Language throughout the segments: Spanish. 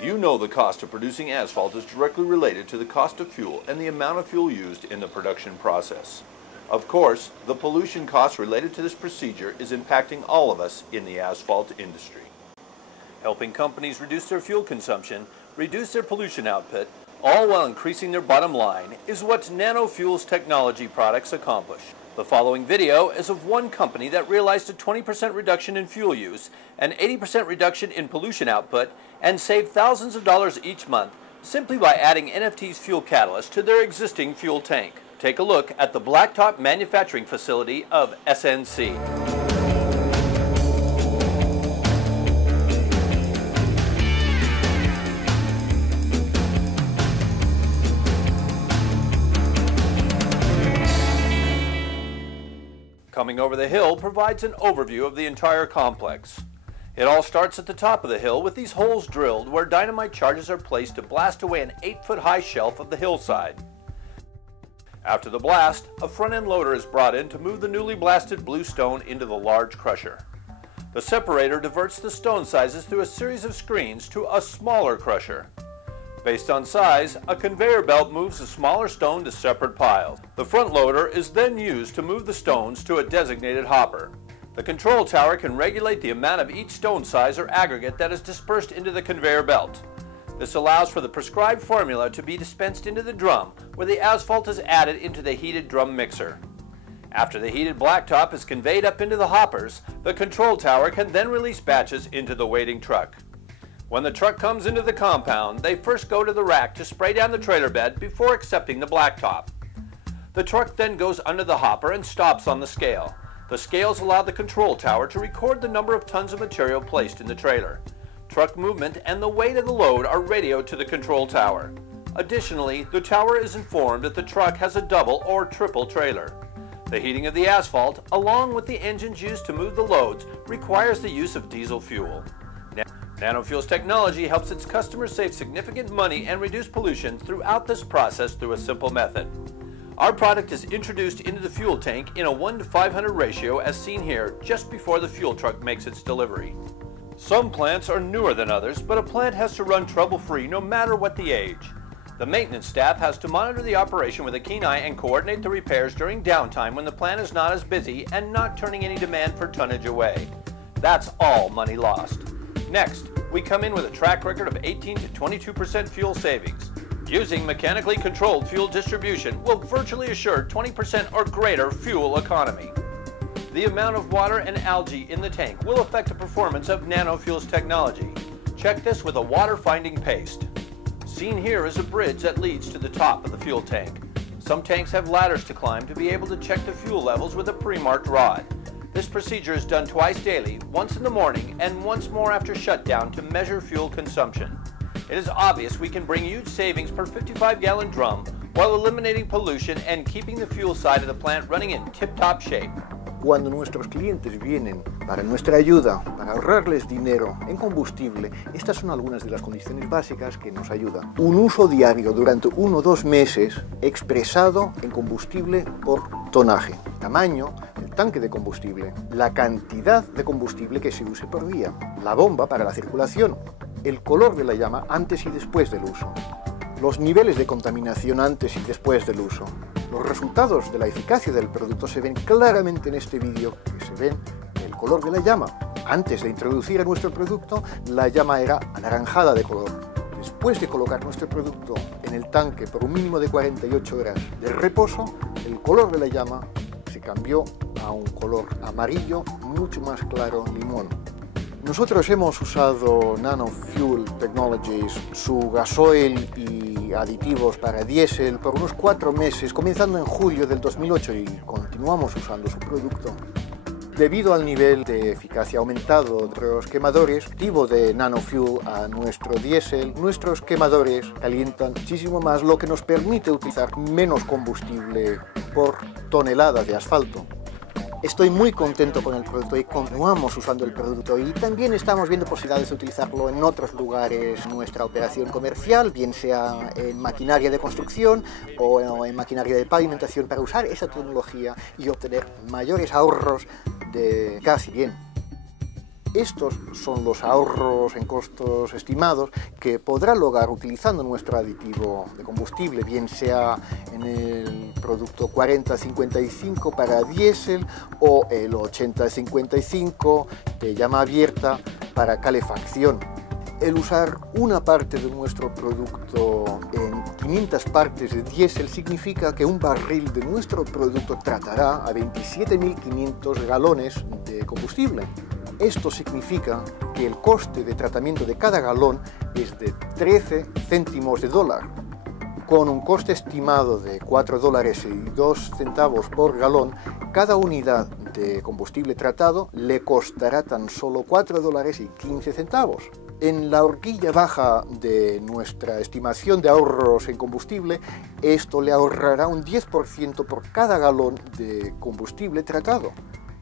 You know the cost of producing asphalt is directly related to the cost of fuel and the amount of fuel used in the production process. Of course, the pollution costs related to this procedure is impacting all of us in the asphalt industry. Helping companies reduce their fuel consumption, reduce their pollution output, all while increasing their bottom line, is what NanoFuels technology products accomplish. The following video is of one company that realized a 20% reduction in fuel use, an 80% reduction in pollution output, and saved thousands of dollars each month simply by adding NFT's fuel catalyst to their existing fuel tank. Take a look at the blacktop manufacturing facility of SNC. Coming over the hill provides an overview of the entire complex. It all starts at the top of the hill with these holes drilled where dynamite charges are placed to blast away an 8-foot high shelf of the hillside. After the blast, a front-end loader is brought in to move the newly blasted blue stone into the large crusher. The separator diverts the stone sizes through a series of screens to a smaller crusher. Based on size, a conveyor belt moves the smaller stone to separate piles. The front loader is then used to move the stones to a designated hopper. The control tower can regulate the amount of each stone size or aggregate that is dispersed into the conveyor belt. This allows for the prescribed formula to be dispensed into the drum, where the asphalt is added into the heated drum mixer. After the heated blacktop is conveyed up into the hoppers, the control tower can then release batches into the waiting truck. When the truck comes into the compound, they first go to the rack to spray down the trailer bed before accepting the blacktop. The truck then goes under the hopper and stops on the scale. The scales allow the control tower to record the number of tons of material placed in the trailer. Truck movement and the weight of the load are radioed to the control tower. Additionally, the tower is informed that the truck has a double or triple trailer. The heating of the asphalt, along with the engines used to move the loads, requires the use of diesel fuel. NanoFuels technology helps its customers save significant money and reduce pollution throughout this process through a simple method. Our product is introduced into the fuel tank in a 1:500 ratio as seen here just before the fuel truck makes its delivery. Some plants are newer than others, but a plant has to run trouble-free no matter what the age. The maintenance staff has to monitor the operation with a keen eye and coordinate the repairs during downtime when the plant is not as busy and not turning any demand for tonnage away. That's all money lost. Next, we come in with a track record of 18 to 22% fuel savings. Using mechanically controlled fuel distribution will virtually assure 20% or greater fuel economy. The amount of water and algae in the tank will affect the performance of NanoFuels technology. Check this with a water-finding paste. Seen here is a bridge that leads to the top of the fuel tank. Some tanks have ladders to climb to be able to check the fuel levels with a pre-marked rod. This procedure is done twice daily, once in the morning and once more after shutdown to measure fuel consumption. It is obvious we can bring huge savings per 55-gallon drum while eliminating pollution and keeping the fuel side of the plant running in tip-top shape. Cuando nuestros clientes vienen para nuestra ayuda, para ahorrarles dinero en combustible, estas son algunas de las condiciones básicas que nos ayudan. Un uso diario durante 1 o 2 meses expresado en combustible por tonaje, tamaño, el tanque de combustible, la cantidad de combustible que se use por día, la bomba para la circulación, el color de la llama antes y después del uso, los niveles de contaminación antes y después del uso. Los resultados de la eficacia del producto se ven claramente en este vídeo, que se ven el color de la llama. Antes de introducir a nuestro producto, la llama era anaranjada de color. Después de colocar nuestro producto en el tanque por un mínimo de 48 horas de reposo, el color de la llama se cambió a un color amarillo mucho más claro, limón. Nosotros hemos usado NanoFuel Technologies, su gasoil y aditivos para diésel por unos 4 meses, comenzando en julio del 2008 y continuamos usando su producto. Debido al nivel de eficacia aumentado de los quemadores, activo de NanoFuel a nuestro diésel, nuestros quemadores calientan muchísimo más, lo que nos permite utilizar menos combustible por tonelada de asfalto. Estoy muy contento con el producto y continuamos usando el producto y también estamos viendo posibilidades de utilizarlo en otros lugares en nuestra operación comercial, bien sea en maquinaria de construcción o en maquinaria de pavimentación, para usar esa tecnología y obtener mayores ahorros de casi bien. Estos son los ahorros en costos estimados que podrá lograr utilizando nuestro aditivo de combustible, bien sea en el producto 4055 para diésel o el 8055 de llama abierta para calefacción. El usar una parte de nuestro producto en 500 partes de diésel significa que un barril de nuestro producto tratará a 27.500 galones de combustible. Esto significa que el coste de tratamiento de cada galón es de 13 céntimos de dólar. Con un coste estimado de $4.02 por galón, cada unidad de combustible tratado le costará tan solo $4.15. En la horquilla baja de nuestra estimación de ahorros en combustible, esto le ahorrará un 10% por cada galón de combustible tratado,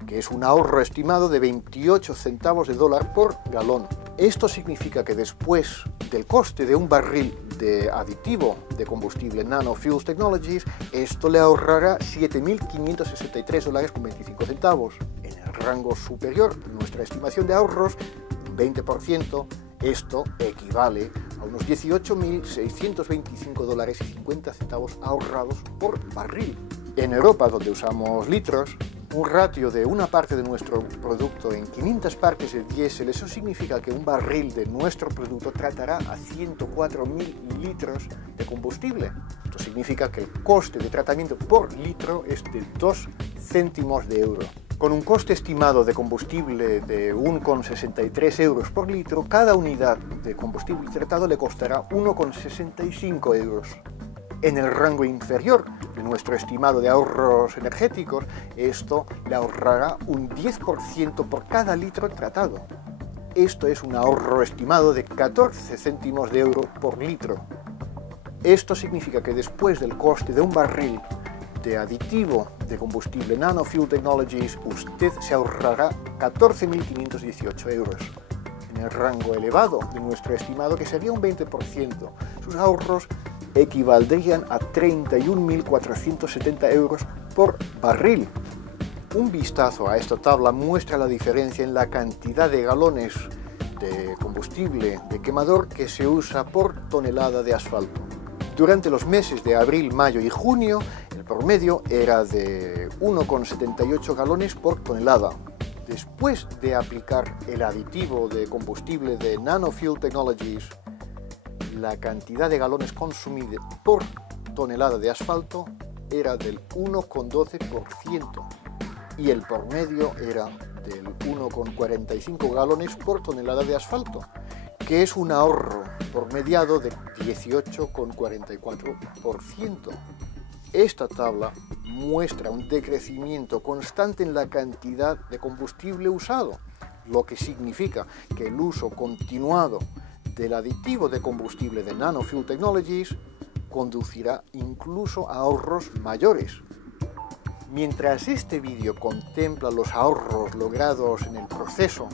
que es un ahorro estimado de 28 centavos de dólar por galón. Esto significa que después del coste de un barril de aditivo de combustible Nano Fuels Technologies, esto le ahorrará $7.563,25. En el rango superior de nuestra estimación de ahorros, un 20%, esto equivale a unos $18.625,50 ahorrados por barril. En Europa, donde usamos litros, un ratio de una parte de nuestro producto en 500 partes de diésel, eso significa que un barril de nuestro producto tratará a 104.000 litros de combustible. Esto significa que el coste de tratamiento por litro es de 2 céntimos de euro. Con un coste estimado de combustible de 1,63 euros por litro, cada unidad de combustible tratado le costará 1,65 euros. En el rango inferior de nuestro estimado de ahorros energéticos, esto le ahorrará un 10% por cada litro tratado. Esto es un ahorro estimado de 14 céntimos de euro por litro. Esto significa que después del coste de un barril de aditivo de combustible Nano Fuel Technologies, usted se ahorrará 14.518 euros. En el rango elevado de nuestro estimado, que sería un 20%, sus ahorros equivaldrían a 31.470 euros por barril. Un vistazo a esta tabla muestra la diferencia en la cantidad de galones de combustible de quemador que se usa por tonelada de asfalto. Durante los meses de abril, mayo y junio, el promedio era de 1,78 galones por tonelada. Después de aplicar el aditivo de combustible de Nano Fuel Technologies, la cantidad de galones consumida por tonelada de asfalto era del 1,12% y el promedio era del 1,45 galones por tonelada de asfalto, que es un ahorro promediado de 18,44%. Esta tabla muestra un decrecimiento constante en la cantidad de combustible usado, lo que significa que el uso continuado del aditivo de combustible de Nano Fuel Technologies conducirá incluso a ahorros mayores. Mientras este vídeo contempla los ahorros logrados en el proceso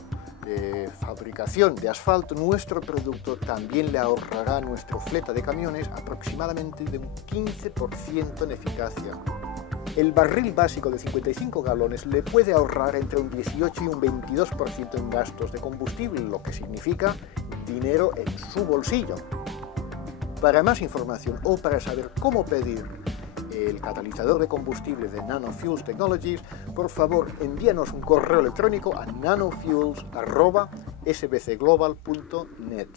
de fabricación de asfalto, nuestro producto también le ahorrará a nuestra flota de camiones aproximadamente de un 15% en eficacia. El barril básico de 55 galones le puede ahorrar entre un 18 y un 22% en gastos de combustible, lo que significa dinero en su bolsillo. Para más información o para saber cómo pedir el catalizador de combustible de Nano Fuels Technologies, por favor envíanos un correo electrónico a nanofuels@sbcglobal.net.